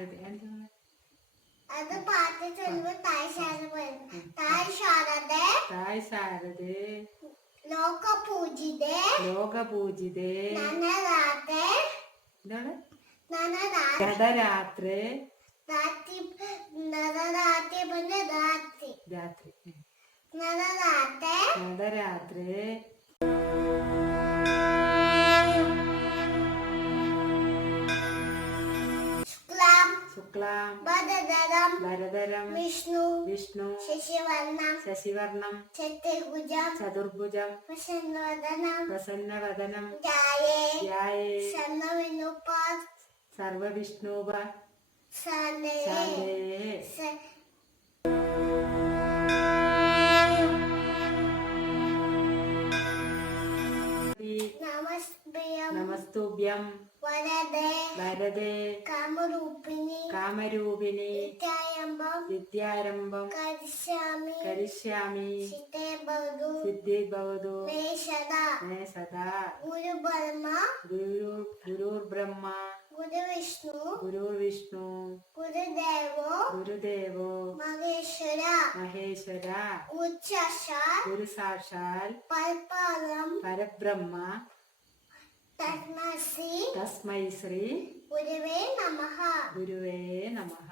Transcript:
देते हैं ಅದು ಪಾತ್ರ ಚೆಲುವ ತಾಯಿ ಶಾರದೆ ತಾಯಿ ಶಾರದೆ ತಾಯಿ ಶಾರದೆ ಲೋಕ ಪೂಜಿದೆ ಲೋಕ ಪೂಜಿದೆ ನನ್ನ ರಾತ್ರೆ ನನ್ನ ರಾತ್ರೆ ರಾತ್ರೆ ರಾತ್ರಿ ನನ್ನ ರಾತ್ರಿ ಬಂದ ರಾತ್ರಿ ರಾತ್ರಿ ನನ್ನ ರಾತ್ರೆ ನನ್ನ ರಾತ್ರೆ ശുക്ലാം ഭദ്രതരം ഭരതരം വിഷ്ണു വിഷ്ണു ശശിവർണം ശശിവർണം ചതുർഭുജം ചതുർഭുജം പ്രസന്നവദനം പ്രസന്നവദനം ജായേ ജായേ സന്നവിനുപാത് സർവവിഷ്ണുവ സനേ നമസ്തുഭ്യം. വരദേ. കാമരൂപിണി. കാമരൂപിണി. വിദ്യാരംഭം വിദ്യാരംഭം കരിഷ്യാമി. സിദ്ധേ ഭവതു മേ സദാ ഗുരു സദാ ഗുരു ബ്രഹ്മ ഗുരു വിഷ്ണു ഗുരു വിഷ്ണു ഗുരുദേവോ. ഗുരുദേവോ. മഹേശ്വര. മഹേശ്വര. ഉച്ചശ ഗുരു സാക്ഷാൽ പരബ്രഹ്മ. തസ്മൈ ശ്രീ ഗുരുവേ നമഃ ഗുരുവേ നമഃ